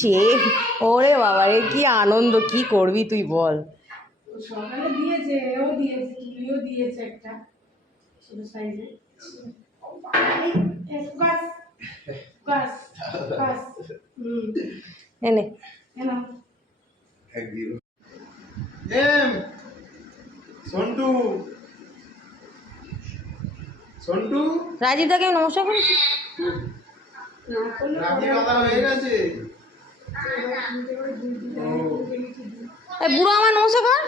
সে ওরে বাবা রে, কি আনন্দ! কি করবি তুই বল? সকালে দিয়েছে, ও দিয়েছে, তুইও দিয়েছে একটা ছোট সাইজে। এনে সন্টু সন্টু রাজীব দাকে নমস্কার করেছি। রাখি বাঁধা হয়ে গেছে। বুড়ো আমার নমস্কার কর,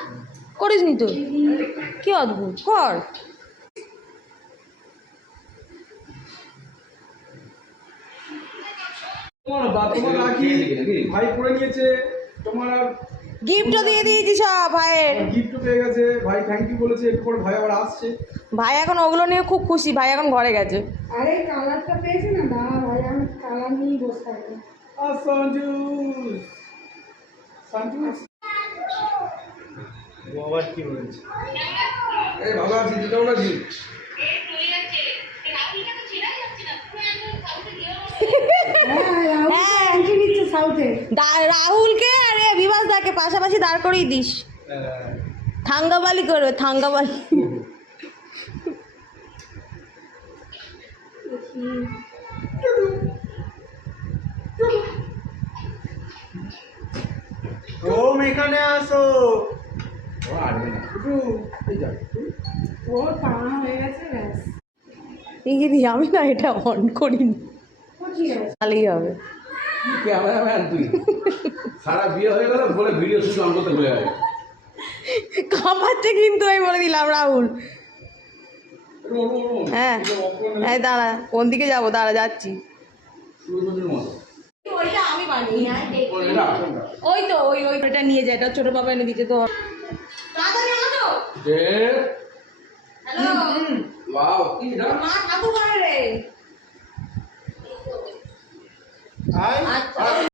করিস নি তুই? কি অদ্ভুত, কর। তোমার রাখি ভাই পরে নিয়েছে, তোমার গিফটও দিয়ে দিয়েছি সব ভাইয়ের। গিফট পেয়ে গেছে, ভাই থ্যাংক ইউ বলেছে, একটু পরে ভাই আবার আসছে। ভাই এখন ওগুলো নিয়ে খুব খুশি, ভাই এখন ঘরে গেছে। আরে কালারটা পেয়েছে না, দাঁড়া ভাই, আমি কালার নিয়ে বসে থাকবো। আর সঞ্জু সঞ্জু বাবা কি বলেছে? এই ভালো আছি, তুই কেমন আছিস? রাহুলকে আরে বিভাস দাকে পাশাপাশি দাঁড় করিয়ে দিস, থাঙ্গাবালি করবে, থাঙ্গাবালি। ওম এখানে আসো। ওর পাওনা হয়ে গেছে, ব্যাস। আমি না এটা অন করিনি, তাহলেই হবে। ক্যামেরাম্যান তুই সারা বিয়ে হয়ে গেল বলে ভিডিও শুট অন করতে ভুলে যাবে। কামাচ্ছে কিন্তু, আমি বলে দিলাম রাহুল। হ্যাঁ এই দাঁড়া, কোন দিকে যাবো? দাঁড়া যাচ্ছি। ওইটা আমি বানিয়ে ওই তো ওইটা নিয়ে যায়, এটা ছোট বাবা এনে দিতে। তো তাড়াতাড়ি আনো। হ্যালো, ওয়াও কি এটা? মা ঠাকুর ঘরে রে। আয়